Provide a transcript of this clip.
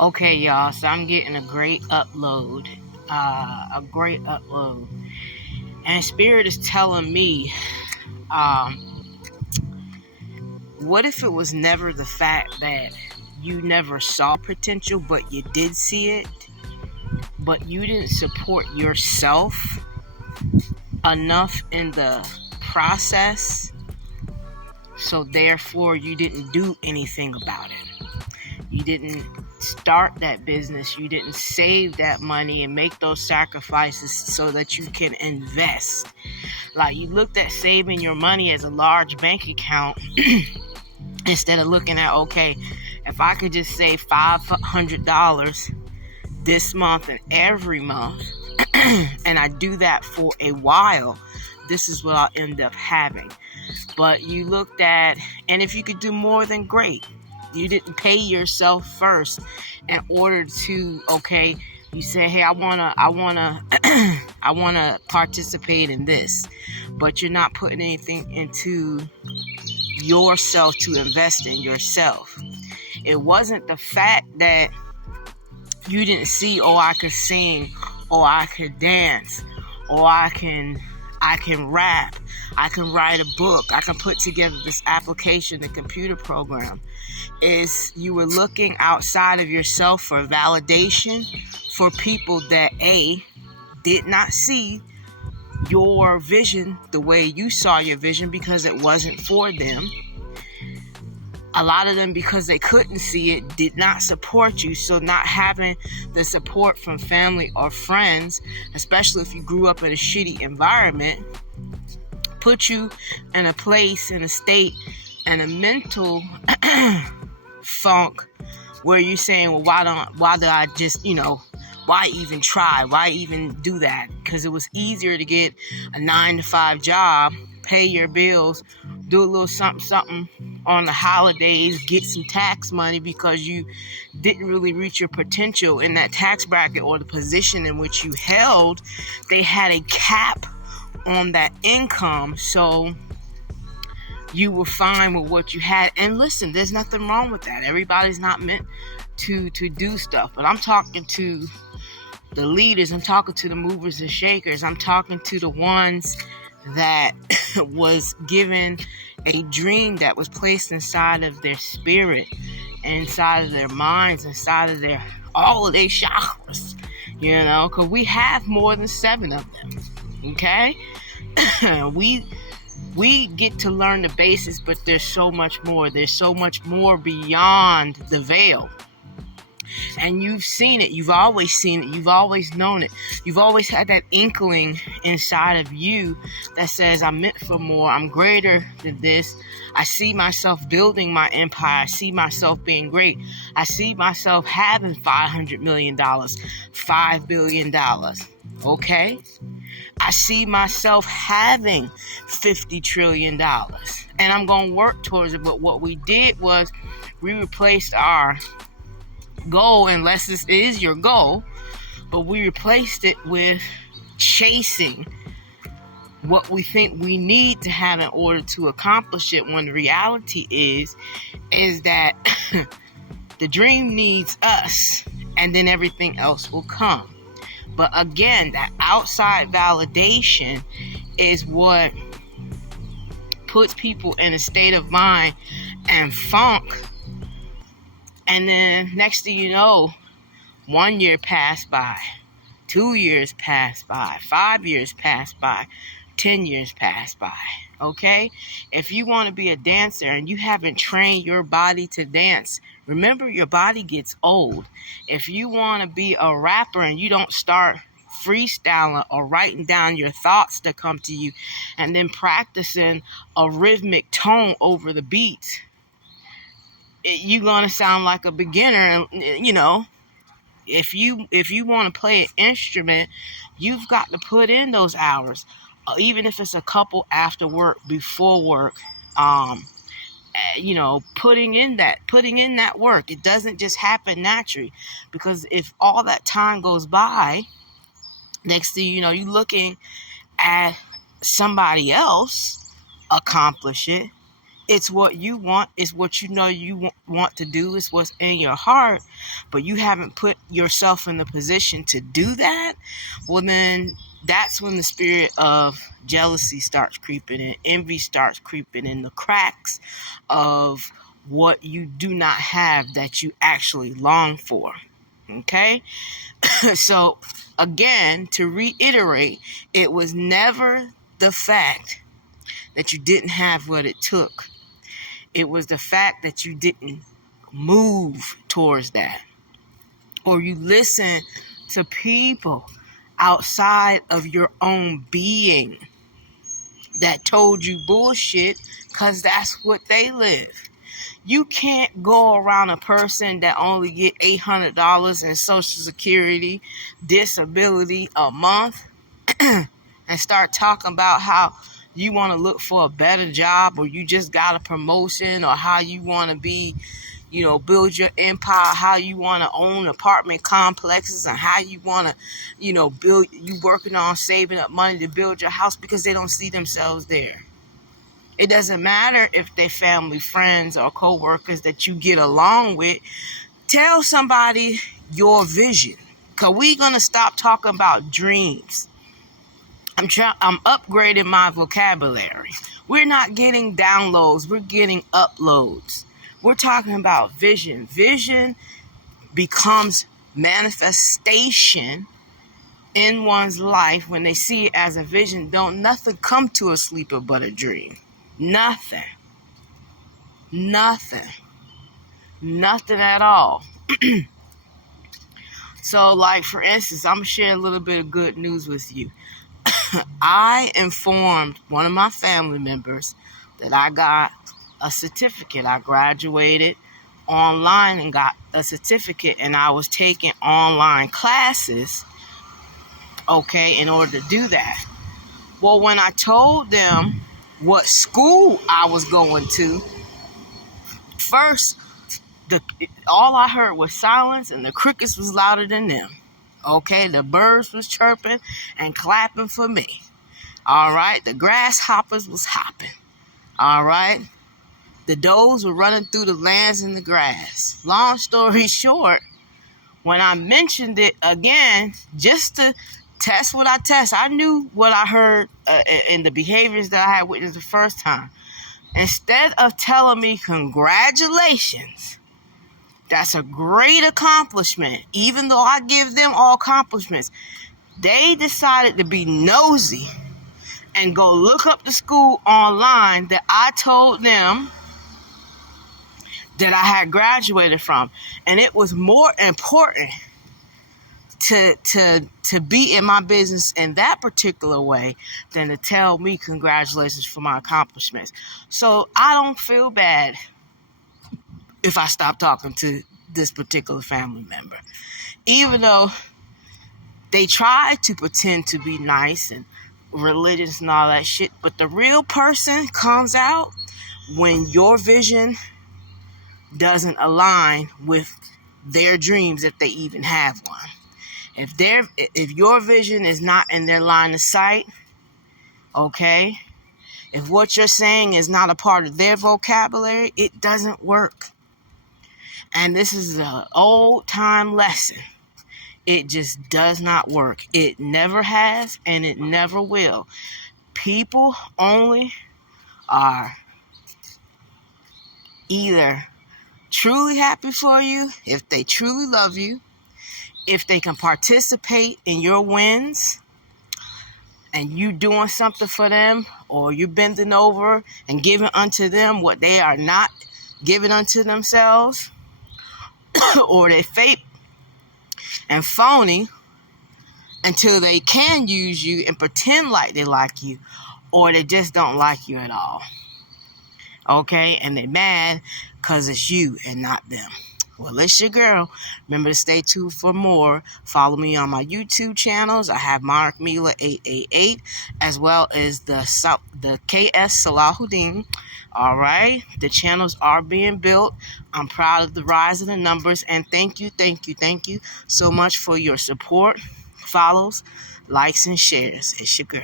Okay, y'all, so I'm getting a great upload. And Spirit is telling me, what if it was never the fact that you never saw potential, but you did see it, but you didn't support yourself enough in the process, so therefore you didn't do anything about it. You didn't start that business. You didn't save that money and make those sacrifices so that you can invest. Like, you looked at saving your money as a large bank account instead of looking at, okay, if I could just save $500 this month and every month, and I do that for a while, this is what I'll end up having. But you looked at, and if you could do more, then great. You didn't pay yourself first in order to, okay, you say, hey, I wanna participate in this, but you're not putting anything into yourself to invest in yourself. It wasn't the fact that you didn't see, oh, I could sing, or I could dance, or I can rap, I can write a book, I can put together this application, the computer program. Is you were looking outside of yourself for validation for people that did not see your vision the way you saw your vision, because it wasn't for them. A lot of them, because they couldn't see it, did not support you. So not having the support from family or friends, especially if you grew up in a shitty environment, put you in a place, in a state, and a mental funk where you're saying, well, why did I just, why even try? Why even do that? Because it was easier to get a 9-to-5 job, pay your bills, do a little something on the holidays, get some tax money because you didn't really reach your potential in that tax bracket or the position in which you held. They had a cap on that income, so you were fine with what you had. And listen, there's nothing wrong with that. Everybody's not meant to do stuff. But I'm talking to the leaders. I'm talking to the movers and shakers. I'm talking to the ones that was given a dream that was placed inside of their spirit, inside of their minds, inside of all of their chakras. Because we have more than 7 of them. Okay? We get to learn the basics, but there's so much more. There's so much more beyond the veil. And you've seen it. You've always seen it. You've always known it. You've always had that inkling inside of you that says, I'm meant for more. I'm greater than this. I see myself building my empire. I see myself being great. I see myself having $500 million, $5 billion. Okay? I see myself having $50 trillion. And I'm going to work towards it. But what we did was we replaced our goal, unless this is your goal, but we replaced it with chasing what we think we need to have in order to accomplish it, when the reality is that the dream needs us, and then everything else will come. But again, that outside validation is what puts people in a state of mind and funk. And then next thing you know, 1 year passed by, 2 years passed by, 5 years passed by, 10 years passed by. Okay? If you want to be a dancer and you haven't trained your body to dance, remember, your body gets old. If you want to be a rapper and you don't start freestyling or writing down your thoughts that come to you and then practicing a rhythmic tone over the beats, you're going to sound like a beginner. If you want to play an instrument, you've got to put in those hours, even if it's a couple after work, before work, putting in that work. It doesn't just happen naturally, because if all that time goes by, next thing you know, you're looking at somebody else accomplish it, It's what you want. It's what you know you want to do. It's what's in your heart, but you haven't put yourself in the position to do that. Well, then that's when the spirit of jealousy starts creeping in, envy starts creeping in, the cracks of what you do not have that you actually long for. Okay? So, again, to reiterate, it was never the fact that you didn't have what it took. It was the fact that you didn't move towards that. Or you listen to people outside of your own being that told you bullshit because that's what they live. You can't go around a person that only get $800 in Social Security, disability a month and start talking about how you want to look for a better job, or you just got a promotion, or how you want to be, build your empire, how you want to own apartment complexes, and how you want to, build, you working on saving up money to build your house, because they don't see themselves there. It doesn't matter if they're family, friends, or co-workers that you get along with. Tell somebody your vision, because we're going to stop talking about dreams. I'm upgrading my vocabulary. We're not getting downloads. We're getting uploads. We're talking about vision. Vision becomes manifestation in one's life when they see it as a vision. Don't nothing come to a sleeper but a dream. Nothing. Nothing. Nothing at all. So, like, for instance, I'm going to share a little bit of good news with you. I informed one of my family members that I got a certificate. I graduated online and got a certificate, and I was taking online classes, okay, in order to do that. Well, when I told them what school I was going to, first, all I heard was silence, and the crickets was louder than them. Okay, the birds was chirping and clapping for me. All right, the grasshoppers was hopping. All right, the does were running through the lands in the grass. Long story short, when I mentioned it again, just to test what I test, I knew what I heard in the behaviors that I had witnessed the first time. Instead of telling me congratulations, that's a great accomplishment, even though I give them all accomplishments, they decided to be nosy and go look up the school online that I told them that I had graduated from. And it was more important to be in my business in that particular way than to tell me congratulations for my accomplishments. So I don't feel bad if I stop talking to this particular family member. Even though they try to pretend to be nice and religious and all that shit, but the real person comes out when your vision doesn't align with their dreams, if they even have one. If your vision is not in their line of sight, okay, if what you're saying is not a part of their vocabulary, it doesn't work. And this is an old time lesson. It just does not work. It never has, and it never will. People only are either truly happy for you, if they truly love you, if they can participate in your wins, and you doing something for them, or you bending over and giving unto them what they are not giving unto themselves, or they fake and phony until they can use you and pretend like they like you, or they just don't like you at all. Okay, and they're mad because it's you and not them. Well, it's your girl. Remember to stay tuned for more. Follow me on my YouTube channels. I have Mark Mila 888, as well as the KS Salahuddin. All right, the channels are being built. I'm proud of the rise of the numbers, and thank you so much for your support, follows, likes, and shares. It's your girl.